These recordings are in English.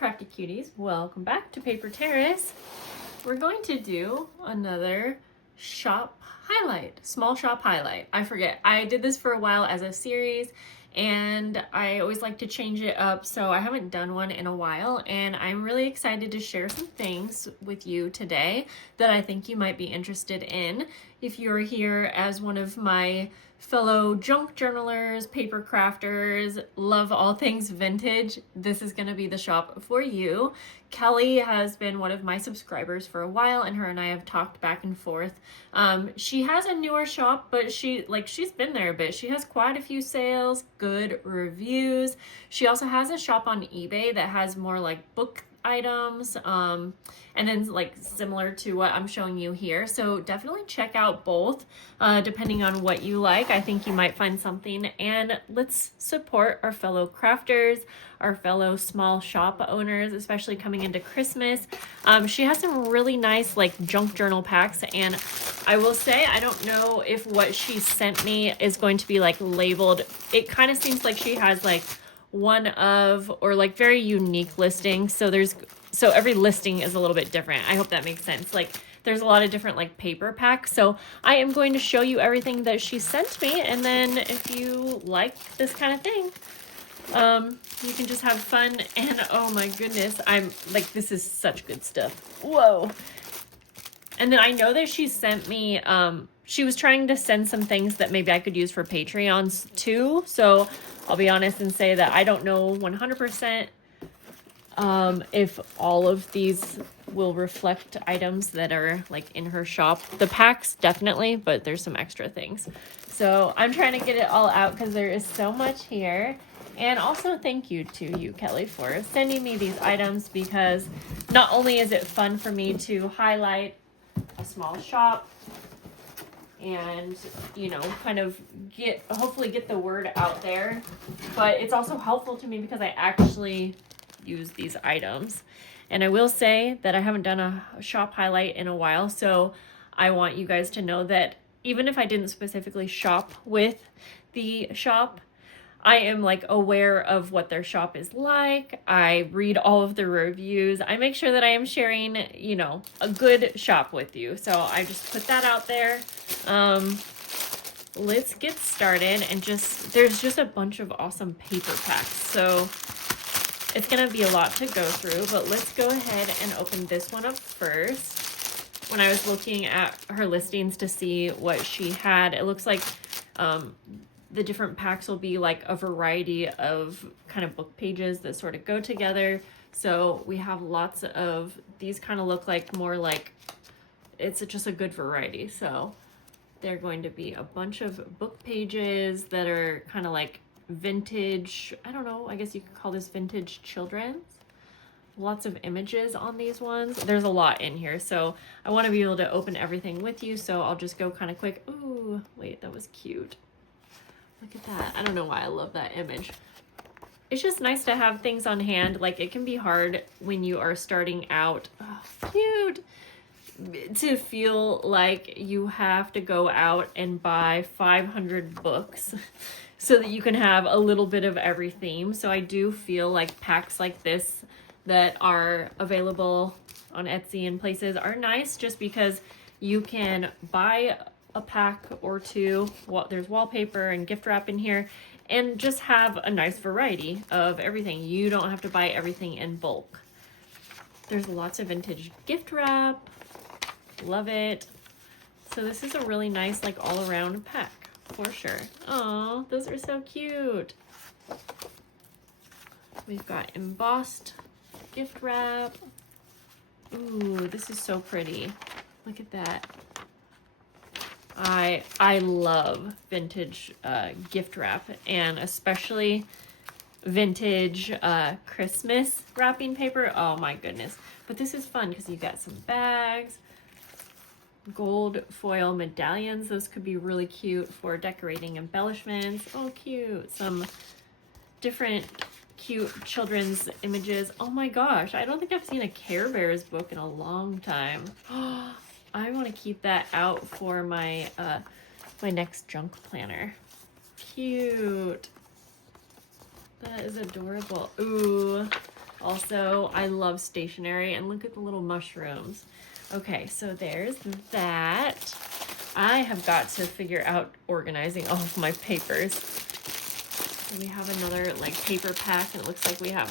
crafty cuties, welcome back to Paper Terrace. We're going to do another shop highlight, small shop highlight. I forget, I did this for a while as a series and I always like to change it up, so I haven't done one in a while, and I'm really excited to share some things with you today that I think you might be interested in. If you're here as one of my fellow junk journalers, paper crafters, love all things vintage, this is going to be the shop for you. Kellie has been one of my subscribers for a while, and her and I have talked back and forth. She has a newer shop, but she's been there a bit. She has quite a few sales, good reviews. She also has a shop on eBay that has more like book items, and then like similar to what I'm showing you here. So definitely check out both, depending on what you like. I think you might find something, and let's support our fellow crafters, our fellow small shop owners, especially coming into Christmas. She has some really nice like junk journal packs, and I will say, I don't know if what she sent me is going to be like labeled. It kind of seems like she has like one of, or like very unique listings. So every listing is a little bit different. I hope that makes sense. Like there's a lot of different like paper packs. So I am going to show you everything that she sent me. And then if you like this kind of thing, you can just have fun. And oh my goodness, I'm like, this is such good stuff. Whoa. And then I know that she sent me, she was trying to send some things that maybe I could use for Patreons too. So I'll be honest and say that I don't know 100% if all of these will reflect items that are like in her shop. The packs definitely, but there's some extra things. So I'm trying to get it all out because there is so much here. And also thank you to you, Kellie, for sending me these items, because not only is it fun for me to highlight a small shop and, you know, kind of hopefully get the word out there, but it's also helpful to me because I actually use these items. And I will say that I haven't done a shop highlight in a while, so I want you guys to know that even if I didn't specifically shop with the shop, I am like aware of what their shop is like. I read all of the reviews. I make sure that I am sharing, you know, a good shop with you. So I just put that out there. Let's get started, and there's just a bunch of awesome paper packs. So it's going to be a lot to go through, but let's go ahead and open this one up first. When I was looking at her listings to see what she had, it looks like, the different packs will be like a variety of kind of book pages that sort of go together. So we have lots of these, kind of look like more like it's just a good variety. So they're going to be a bunch of book pages that are kind of like vintage. I don't know, I guess you could call this vintage children's. Lots of images on these ones. There's a lot in here, so I want to be able to open everything with you. So I'll just go kind of quick. Ooh, wait, that was cute. Look at that. I don't know why I love that image. It's just nice to have things on hand. Like, it can be hard when you are starting out, cute, to feel like you have to go out and buy 500 books so that you can have a little bit of every theme. So I do feel like packs like this that are available on Etsy and places are nice, just because you can buy a pack or two. There's wallpaper and gift wrap in here, and just have a nice variety of everything. You don't have to buy everything in bulk. There's lots of vintage gift wrap. Love it. So this is a really nice, like, all around pack for sure. Oh, those are so cute. We've got embossed gift wrap. Ooh, this is so pretty. Look at that. I love vintage gift wrap, and especially vintage Christmas wrapping paper. Oh my goodness. But this is fun because you got some bags, gold foil medallions. Those could be really cute for decorating embellishments. Oh, cute. Some different cute children's images. Oh my gosh, I don't think I've seen a Care Bears book in a long time. I want to keep that out for my my next junk planner. Cute. That is adorable. Ooh, Also, I love stationery, and look at the little mushrooms. Okay, so there's that. I have got to figure out organizing all of my papers. So we have another like paper pack, and it looks like we have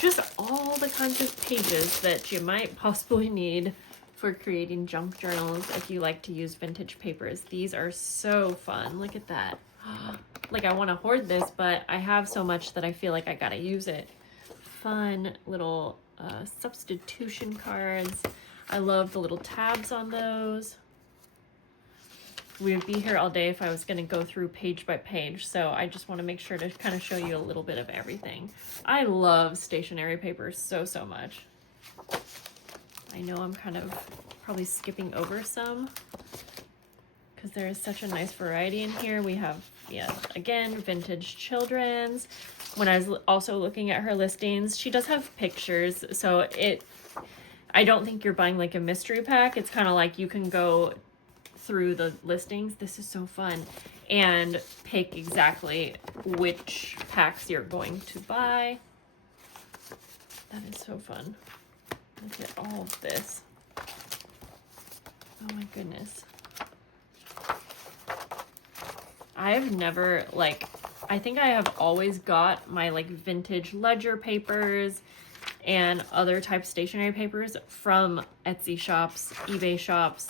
just all the kinds of pages that you might possibly need for creating junk journals if you like to use vintage papers. These are so fun. Look at that. Like, I want to hoard this, but I have so much that I feel like I gotta use it. Fun little substitution cards. I love the little tabs on those. We would be here all day if I was going to go through page by page, so I just want to make sure to kind of show you a little bit of everything. I love stationery paper so much. I know I'm kind of probably skipping over some because there is such a nice variety in here. We have, yeah, again, vintage children's. When I was also looking at her listings, she does have pictures, so I don't think you're buying like a mystery pack. It's kind of like you can go through the listings. This is so fun, and pick exactly which packs you're going to buy. That is so fun. Look at all of this. Oh my goodness. I've never, like, I think I have always got my like vintage ledger papers and other type stationery papers from Etsy shops, eBay shops,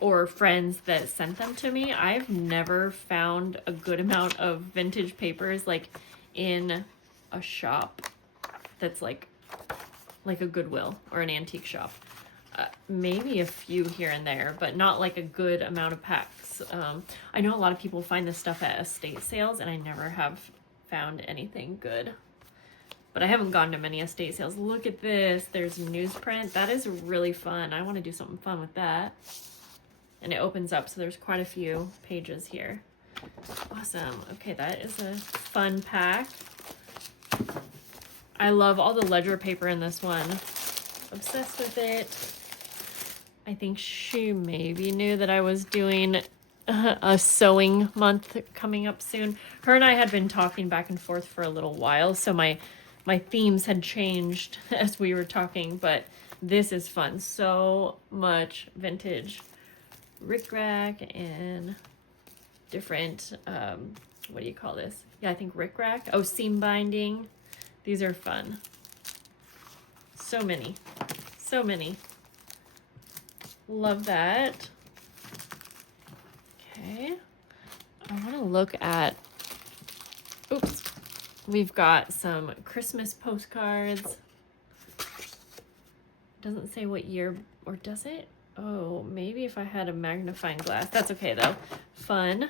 or friends that sent them to me. I've never found a good amount of vintage papers like in a shop that's like a Goodwill or an antique shop. Maybe a few here and there, but not like a good amount of packs. I know a lot of people find this stuff at estate sales, and I never have found anything good. But I haven't gone to many estate sales. Look at this. There's newsprint. That is really fun. I want to do something fun with that. And it opens up, so there's quite a few pages here. Awesome. Okay, that is a fun pack. I love all the ledger paper in this one. Obsessed with it. I think she maybe knew that I was doing a sewing month coming up soon. Her and I had been talking back and forth for a little while, so my themes had changed as we were talking, but this is fun. So much vintage rickrack and different, what do you call this? Yeah, I think rickrack. Oh, seam binding. These are fun. So many. So many. Love that. Okay. I want to look at, oops. We've got some Christmas postcards. Doesn't say what year, or does it? Oh, maybe if I had a magnifying glass. That's okay though. Fun.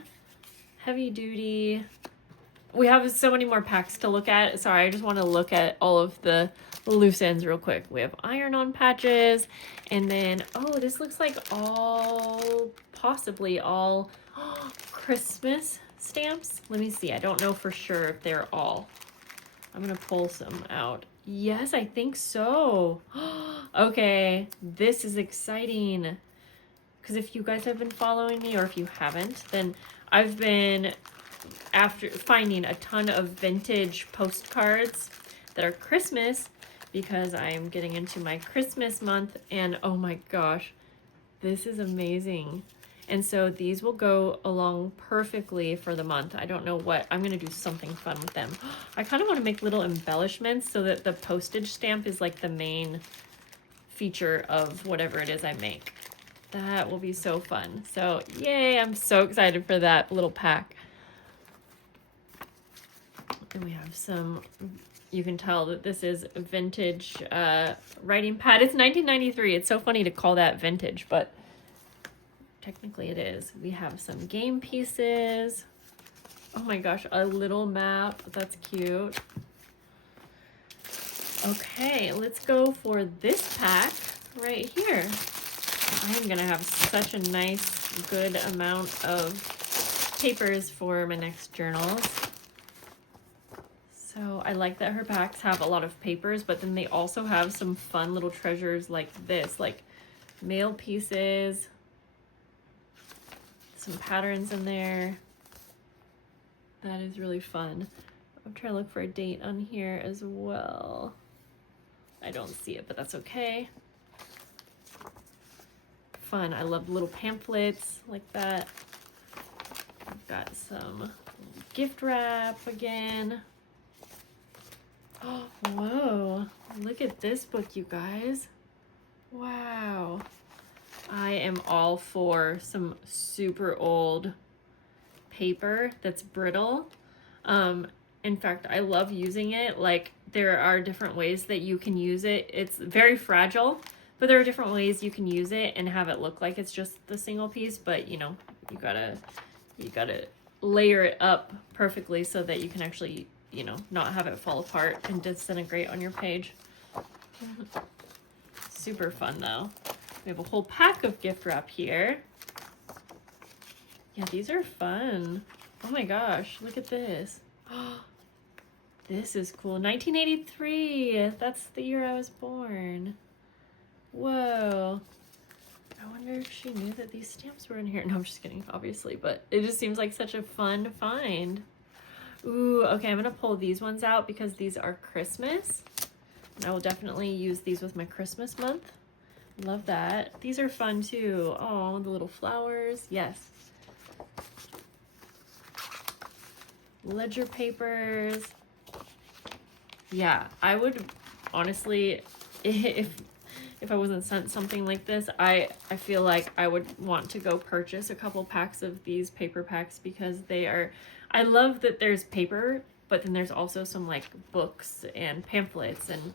Heavy duty. We have so many more packs to look at. Sorry, I just want to look at all of the loose ends real quick. We have iron-on patches, and then, oh, this looks like possibly all Christmas stamps. Let me see. I don't know for sure if they're all. I'm going to pull some out. Yes, I think so. Okay, this is exciting. Because if you guys have been following me, or if you haven't, then I've been after finding a ton of vintage postcards that are Christmas, because I am getting into my Christmas month, and oh my gosh, this is amazing. And so these will go along perfectly for the month. I don't know what, I'm gonna do something fun with them. I kind of want to make little embellishments so that the postage stamp is like the main feature of whatever it is I make. That will be so fun. So yay, I'm so excited for that little pack. And we have some, you can tell that this is a vintage writing pad. It's 1993. It's so funny to call that vintage, but technically it is. We have some game pieces. Oh my gosh, a little map. That's cute. Okay, let's go for this pack right here. I'm gonna have such a nice, good amount of papers for my next journals. So I like that her packs have a lot of papers, but then they also have some fun little treasures like this, like mail pieces, some patterns in there. That is really fun. I'm trying to look for a date on here as well. I don't see it, but that's okay. Fun. I love little pamphlets like that. I've got some gift wrap again. Oh, whoa. Look at this book, you guys. Wow. I am all for some super old paper that's brittle. In fact, I love using it. Like, there are different ways that you can use it. It's very fragile, but there are different ways you can use it and have it look like it's just the single piece, but you know, you gotta layer it up perfectly so that you can actually, you know, not have it fall apart and disintegrate on your page. Super fun though. We have a whole pack of gift wrap here. Yeah, these are fun. Oh my gosh, look at this. This is cool. 1983. That's the year I was born. Whoa. I wonder if she knew that these stamps were in here. No, I'm just kidding, obviously, but it just seems like such a fun find. Ooh, okay, I'm gonna pull these ones out because these are Christmas. And I will definitely use these with my Christmas month. Love that. These are fun too. Oh, the little flowers. Yes. Ledger papers. Yeah, I would honestly, if I wasn't sent something like this, I feel like I would want to go purchase a couple packs of these paper packs because they are, I love that there's paper, but then there's also some like books and pamphlets, and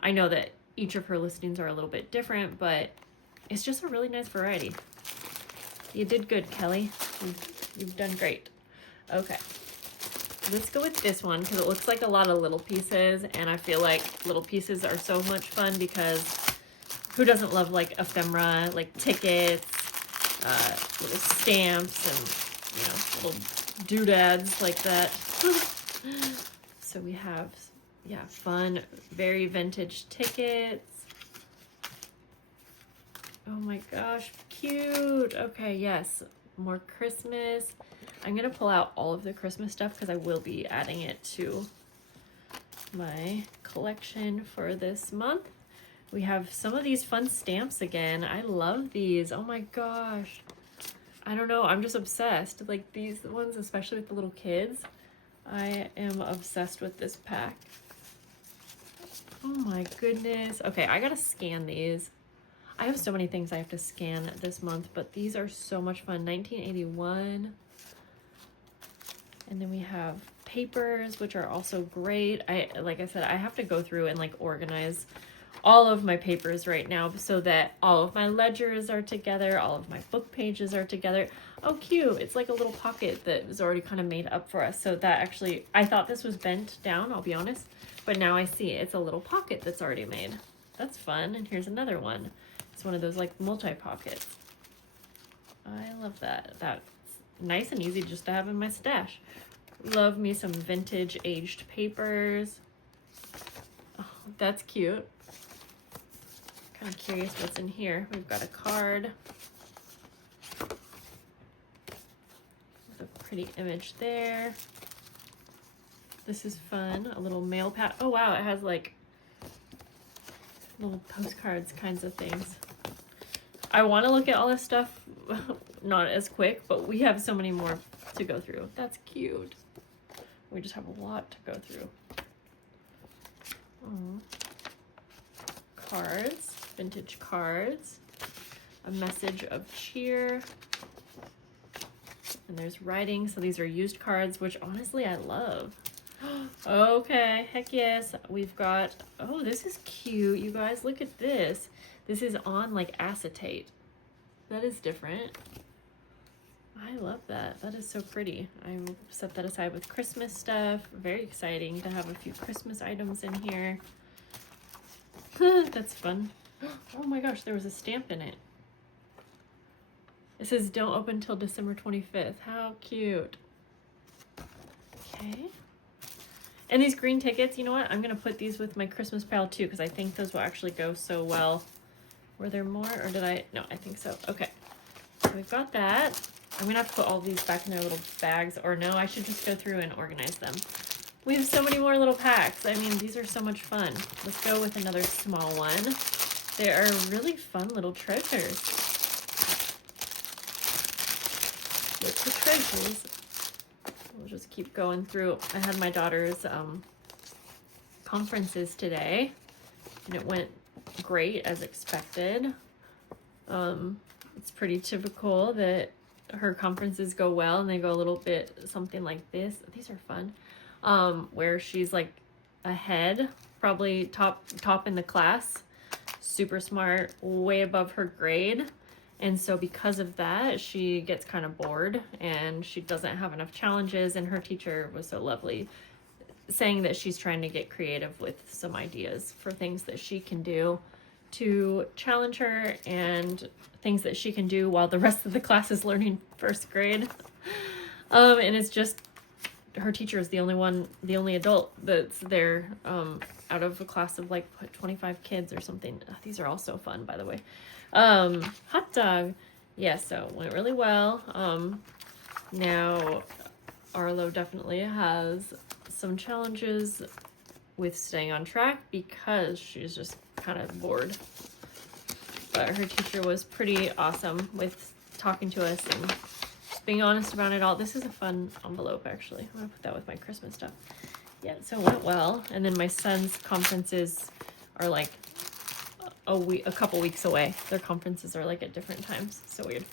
I know that each of her listings are a little bit different, but it's just a really nice variety. You did good, Kelly. You've done great. Okay. Let's go with this one because it looks like a lot of little pieces, and I feel like little pieces are so much fun because who doesn't love like ephemera, like tickets, little stamps, and you know, little doodads like that. So we have, yeah, fun, very vintage tickets. Oh my gosh, cute. Okay, yes, more Christmas. I'm gonna pull out all of the Christmas stuff because I will be adding it to my collection for this month. We have some of these fun stamps again. I love these. Oh my gosh. I don't know, I'm just obsessed. Like these ones, especially with the little kids. I am obsessed with this pack. Oh my goodness. Okay, I gotta scan these. I have so many things I have to scan this month, but these are so much fun. 1981. And then we have papers, which are also great. Like I said, I have to go through and like organize all of my papers right now so that all of my ledgers are together, all of my book pages are together. Oh, cute. It's like a little pocket that was already kind of made up for us. So that actually, I thought this was bent down, I'll be honest, but now I see it's a little pocket that's already made. That's fun. And here's another one. It's one of those like multi-pockets. I love that. That's nice and easy just to have in my stash. Love me some vintage aged papers. Oh, that's cute. Kind of curious what's in here. We've got a card with a pretty image there. This is fun. A little mail pack. Oh wow, it has like little postcards kinds of things. I want to look at all this stuff, not as quick, but we have so many more to go through. That's cute. We just have a lot to go through. Cards, vintage cards, a message of cheer, and there's writing. So these are used cards, which honestly I love. Okay, heck yes. We've got, oh, this is cute. You guys, look at this. This is on like acetate. That is different. I love that. That is so pretty. I will set that aside with Christmas stuff. Very exciting to have a few Christmas items in here. That's fun. Oh my gosh, there was a stamp in it. It says don't open till December 25th. How cute. Okay. And these green tickets, you know what? I'm going to put these with my Christmas pile too because I think those will actually go so well. Were there more or did I? No, I think so. Okay. So we've got that. I'm going to have to put all these back in their little bags, or no, I should just go through and organize them. We have so many more little packs. I mean, these are so much fun. Let's go with another small one. They are really fun little treasures. Look the treasures. We'll just keep going through. I had my daughter's conferences today, and it went great as expected. It's pretty typical that her conferences go well and they go a little bit something like this. These are fun. Where she's like ahead, probably top in the class, super smart, way above her grade. And so because of that, she gets kind of bored and she doesn't have enough challenges. And her teacher was so lovely, saying that she's trying to get creative with some ideas for things that she can do to challenge her and things that she can do while the rest of the class is learning first grade. And it's just, her teacher is the only adult that's there, out of a class of like 25 kids or something. These are all so fun, by the way. Hot dog. Yeah, so it went really well. Now Arlo definitely has some challenges with staying on track because she's just kind of bored. But her teacher was pretty awesome with talking to us and just being honest about it all. This is a fun envelope, actually. I'm gonna put that with my Christmas stuff. Yeah, so it went well. And then my son's conferences are like a couple weeks away. Their conferences are like at different times. So weird.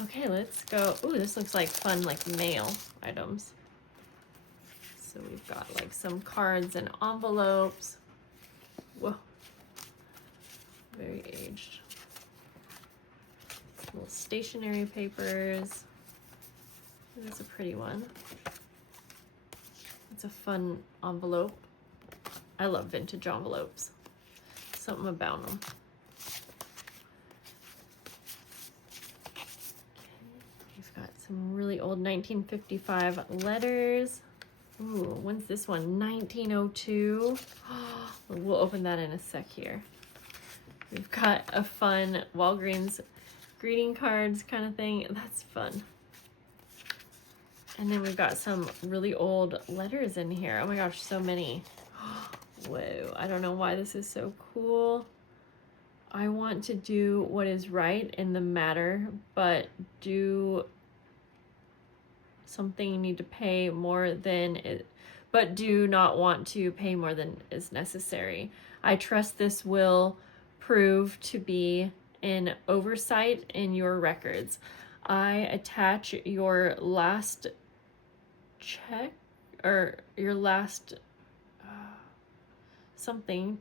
Okay, let's go. Ooh, this looks like fun, like mail items. So we've got like some cards and envelopes. Whoa. Very aged. Little stationery papers. That's a pretty one. It's a fun envelope. I love vintage envelopes. Something about them. Okay. We've got some really old 1955 letters. Ooh, when's this one? 1902. We'll open that in a sec here. We've got a fun Walgreens greeting cards kind of thing. That's fun. And then we've got some really old letters in here. Oh my gosh, so many. Whoa, I don't know why this is so cool. I want to do what is right in the matter, but do something you need to pay more than it, but do not want to pay more than is necessary. I trust this will prove to be an oversight in your records. I attach your last check or your last something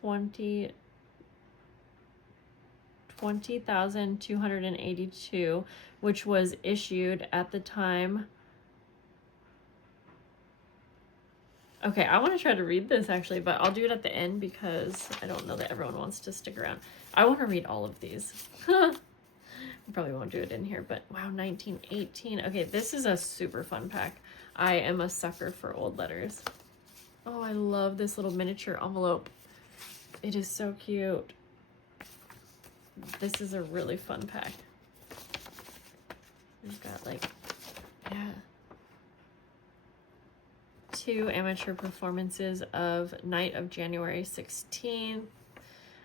20,282, which was issued at the time. Okay, I want to try to read this actually, but I'll do it at the end because I don't know that everyone wants to stick around. I want to read all of these. I probably won't do it in here, but wow, 1918. Okay, this is a super fun pack. I am a sucker for old letters. Oh, I love this little miniature envelope. It is so cute. This is a really fun pack. We've got like, yeah, 2 amateur performances of Night of January 16th.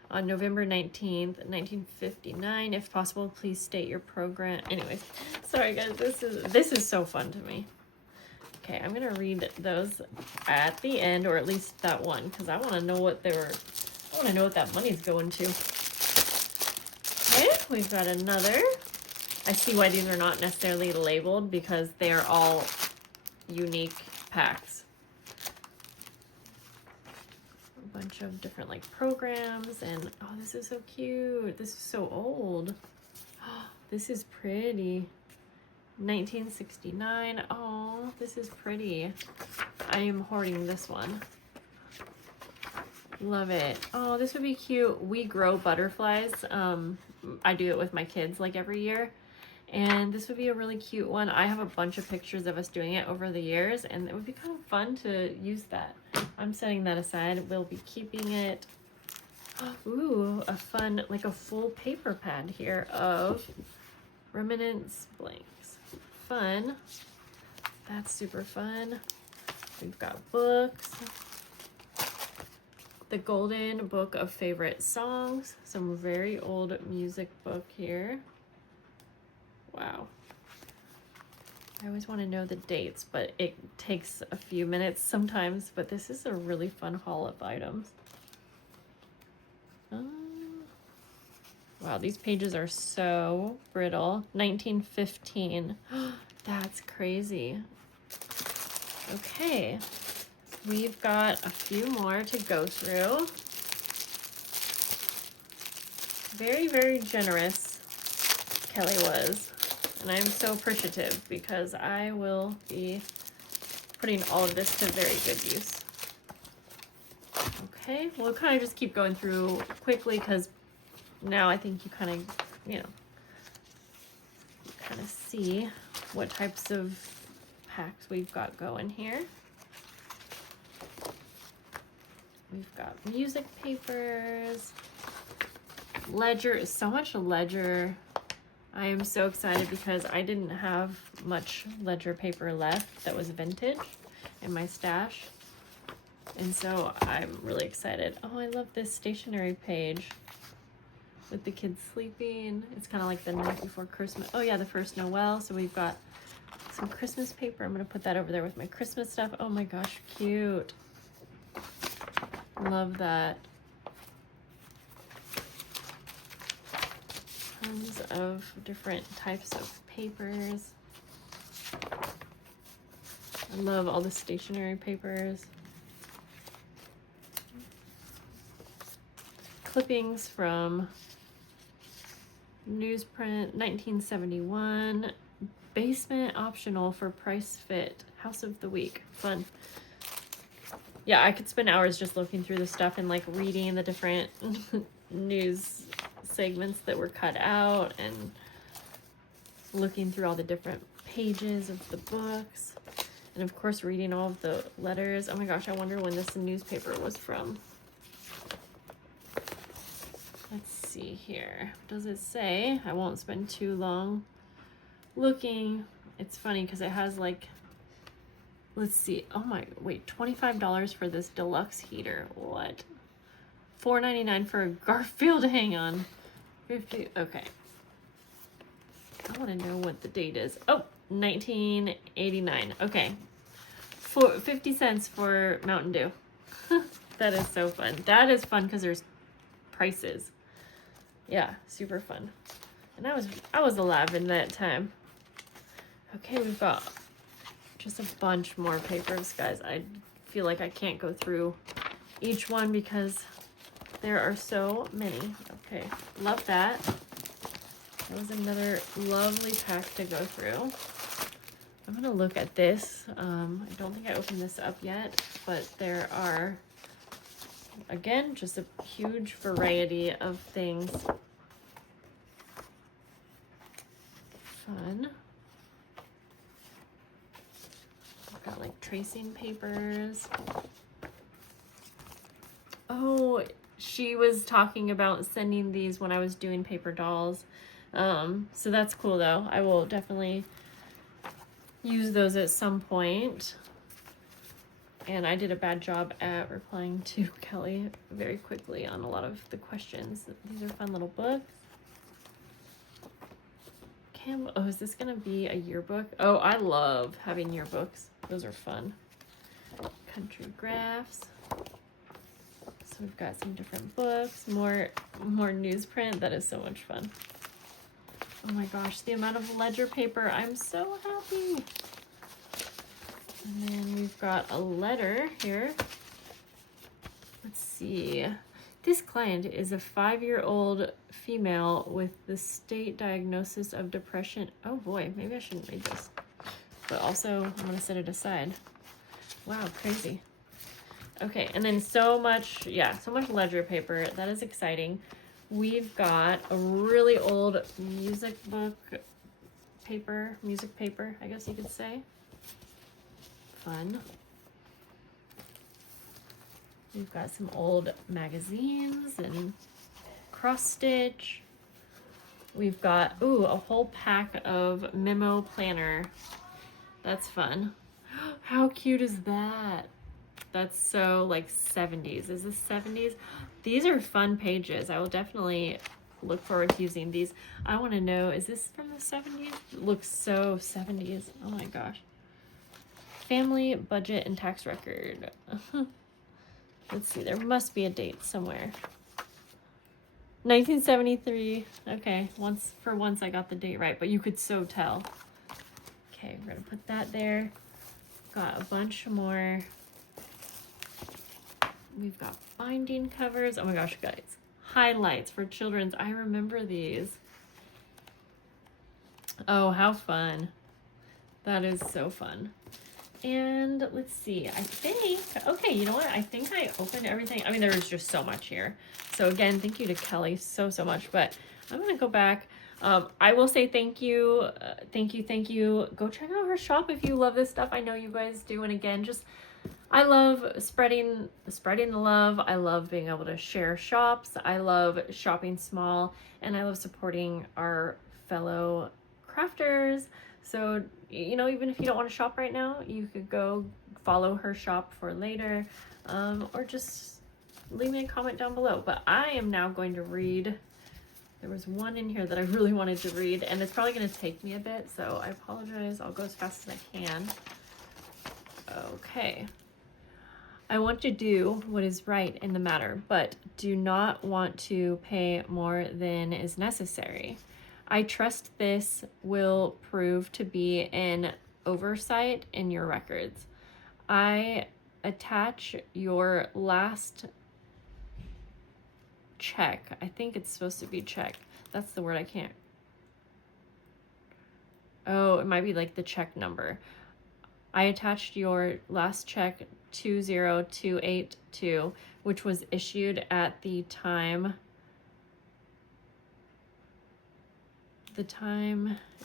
On November 19th, 1959. If possible, please state your program. Anyways, sorry guys, this is so fun to me. Okay, I'm gonna read those at the end, or at least that one, because I want to know what I want to know what that money's going to. Okay, we've got another. I see why these are not necessarily labeled because they are all unique packs. Bunch of different like programs, and oh, this is so cute. This is so old. This is pretty. 1969. Oh, this is pretty. I am hoarding this one. Love it. Oh, this would be cute. We grow butterflies. I do it with my kids like every year, and this would be a really cute one. I have a bunch of pictures of us doing it over the years, and it would be kind of fun to use that. I'm setting that aside. We'll be keeping it. Ooh, a fun, like a full paper pad here of remnants blanks. Fun. That's super fun. We've got books. The Golden Book of Favorite Songs. Some very old music book here. Wow. I always want to know the dates, but it takes a few minutes sometimes. But this is a really fun haul of items. Wow, these pages are so brittle. 1915. That's crazy. Okay, we've got a few more to go through. Very, very generous Kelly was. And I'm so appreciative because I will be putting all of this to very good use. Okay, we'll kind of just keep going through quickly because now I think you kind of, you know, kind of see what types of packs we've got going here. We've got music papers, ledger, so much ledger. I am so excited because I didn't have much ledger paper left that was vintage in my stash. And so I'm really excited. Oh, I love this stationery page with the kids sleeping. It's kind of like the night before Christmas. Oh yeah, the first Noel. So we've got some Christmas paper. I'm going to put that over there with my Christmas stuff. Oh my gosh, cute. Love that. Tons of different types of papers. I love all the stationery papers. Clippings from newsprint 1971. Basement optional for Price Fit. House of the Week. Fun. Yeah, I could spend hours just looking through the stuff and like reading the different news segments that were cut out and looking through all the different pages of the books. And of course reading all of the letters. Oh my gosh, I wonder when this newspaper was from. Let's see here. Does it say? I won't spend too long looking. It's funny because it has like, let's see. Oh my, wait, $25 for this deluxe heater. What? $4.99 for a Garfield. Hang on. 50. Okay. I want to know what the date is. Oh, 1989. Okay. 50 cents for Mountain Dew. That is so fun. That is fun because there's prices. Yeah, super fun. And I was alive in that time. Okay, we've got just a bunch more papers, guys. I feel like I can't go through each one because there are so many. Okay, love that. That was another lovely pack to go through. I'm gonna look at this. I don't think I opened this up yet, but there are, again, just a huge variety of things. Fun. I've got like tracing papers. Oh, she was talking about sending these when I was doing paper dolls. So that's cool though. I will definitely use those at some point. And I did a bad job at replying to Kelly very quickly on a lot of the questions. These are fun little books. Oh, is this gonna be a yearbook? Oh, I love having yearbooks. Those are fun. Country graphs. So we've got some different books, more newsprint. That is so much fun. Oh my gosh, the amount of ledger paper. I'm so happy. And then we've got a letter here. Let's see. This client is a 5-year-old female with the state diagnosis of depression. Oh boy, maybe I shouldn't read this. But also, I'm going to set it aside. Wow, crazy. Okay, and then so much ledger paper. That is exciting. We've got a really old music paper, I guess you could say. Fun. We've got some old magazines and cross stitch. We've got, ooh, a whole pack of memo planner. That's fun. How cute is that? That's so like 70s. Is this 70s? These are fun pages. I will definitely look forward to using these. I want to know, is this from the 70s? It looks so 70s. Oh my gosh. Family, budget, and tax record. Let's see, there must be a date somewhere. 1973. Okay, for once I got the date right, but you could so tell. Okay, we're gonna put that there. Got a bunch more. We've got binding covers. Oh my gosh, guys. Highlights for children's. I remember these. Oh, how fun. That is so fun. And let's see, I think, okay, you know what? I think I opened everything. I mean, there is just so much here. So again, thank you to Kelly so much, but I'm going to go back. I will say thank you. Thank you. Go check out her shop if you love this stuff. I know you guys do. And again, just, I love spreading the love. I love being able to share shops. I love shopping small, and I love supporting our fellow crafters. So, you know, even if you don't want to shop right now, you could go follow her shop for later, or just leave me a comment down below. But I am now going to read. There was one in here that I really wanted to read, and it's probably going to take me a bit, so I apologize. I'll go as fast as I can. Okay. I want to do what is right in the matter, but do not want to pay more than is necessary. I trust this will prove to be an oversight in your records. I attach your last check. I think it's supposed to be check. That's the word I can't. Oh, it might be like the check number. I attached your last check 20282, which was issued at the time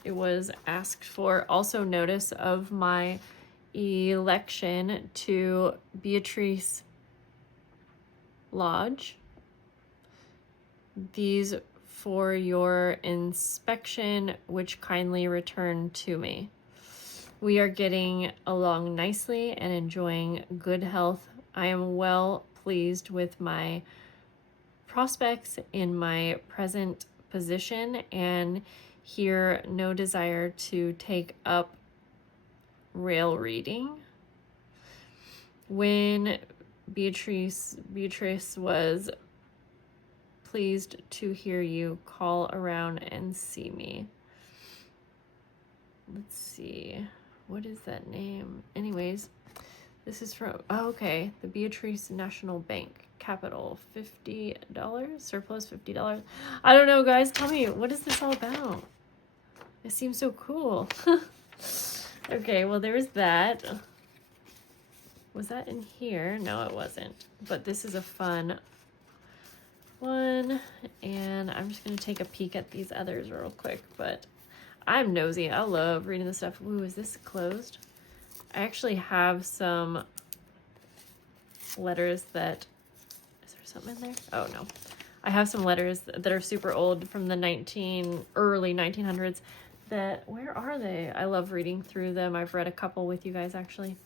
it was asked for. Also notice of my election to Beatrice Lodge. These for your inspection, which kindly returned to me. We are getting along nicely and enjoying good health. I am well pleased with my prospects in my present position and hear no desire to take up rail reading. When Beatrice was pleased to hear you call around and see me. Let's see, what is that name? Anyways, this is from, oh, okay, the Beatrice National Bank. Capital, $50, surplus $50. I don't know, guys. Tell me, what is this all about? It seems so cool. Okay, well, there's that. Was that in here? No, it wasn't. But this is a fun one. And I'm just going to take a peek at these others real quick. But I'm nosy. I love reading this stuff. Ooh, is this closed? I actually have some letters that... something in there? Oh no, I have some letters that are super old from the early 1900s that, where are they? I love reading through them. I've read a couple with you guys actually.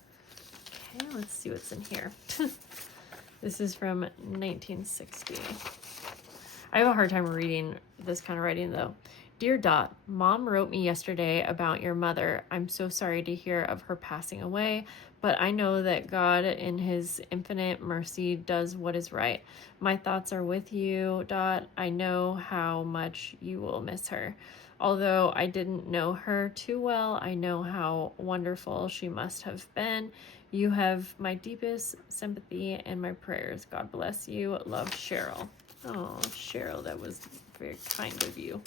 Okay, let's see what's in here. This is from 1960. I have a hard time reading this kind of writing though. Dear Dot, Mom wrote me yesterday about your mother. I'm so sorry to hear of her passing away, but I know that God in his infinite mercy does what is right. My thoughts are with you, Dot. I know how much you will miss her. Although I didn't know her too well, I know how wonderful she must have been. You have my deepest sympathy and my prayers. God bless you. Love, Cheryl. Oh, Cheryl, that was very kind of you.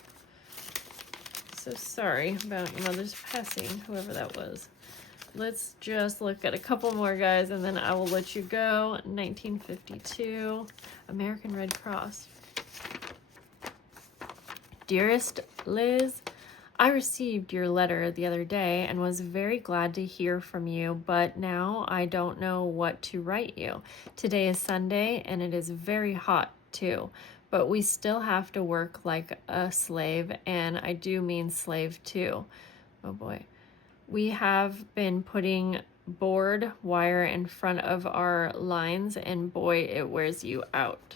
So sorry about your mother's passing, whoever that was. Let's just look at a couple more, guys, and then I will let you go. 1952, American Red Cross. Dearest Liz, I received your letter the other day and was very glad to hear from you, but now I don't know what to write you. Today is Sunday, and it is very hot, too. But we still have to work like a slave, and I do mean slave too. Oh boy. We have been putting board wire in front of our lines, and boy, it wears you out.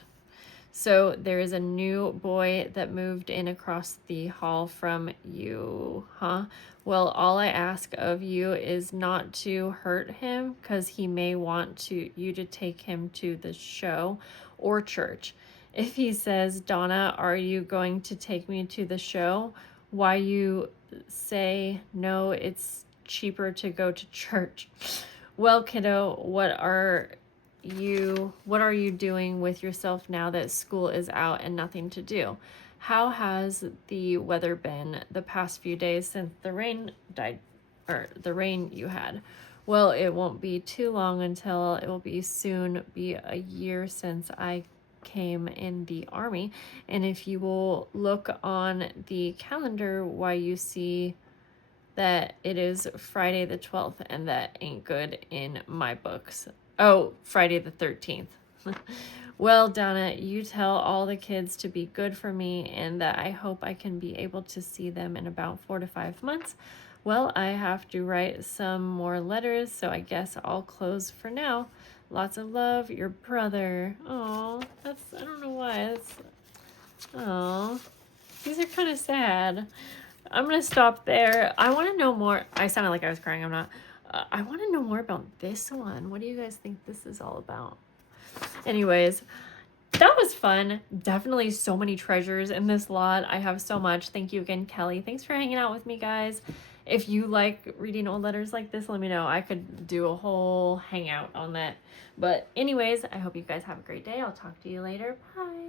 So there is a new boy that moved in across the hall from you, huh? Well, all I ask of you is not to hurt him, because he may want you to take him to the show or church. If he says, Donna, are you going to take me to the show? Why you say, no, it's cheaper to go to church. Well, kiddo, what are you doing with yourself now that school is out and nothing to do? How has the weather been the past few days since the rain you had? Well, it won't be too long until it will soon be a year since I came in the army. And if you will look on the calendar, why you see that it is Friday the 12th, and that ain't good in my books. Oh, Friday the 13th. Well, Donna, you tell all the kids to be good for me, and that I hope I can be able to see them in about 4 to 5 months. Well, I have to write some more letters, so I guess I'll close for now. Lots of love, your brother. Oh, I don't know why. Oh, these are kind of sad. I'm going to stop there. I want to know more. I sounded like I was crying. I'm not. I want to know more about this one. What do you guys think this is all about? Anyways, that was fun. Definitely so many treasures in this lot. I have so much. Thank you again, Kelly. Thanks for hanging out with me, guys. If you like reading old letters like this, let me know. I could do a whole hangout on that. But anyways, I hope you guys have a great day. I'll talk to you later. Bye.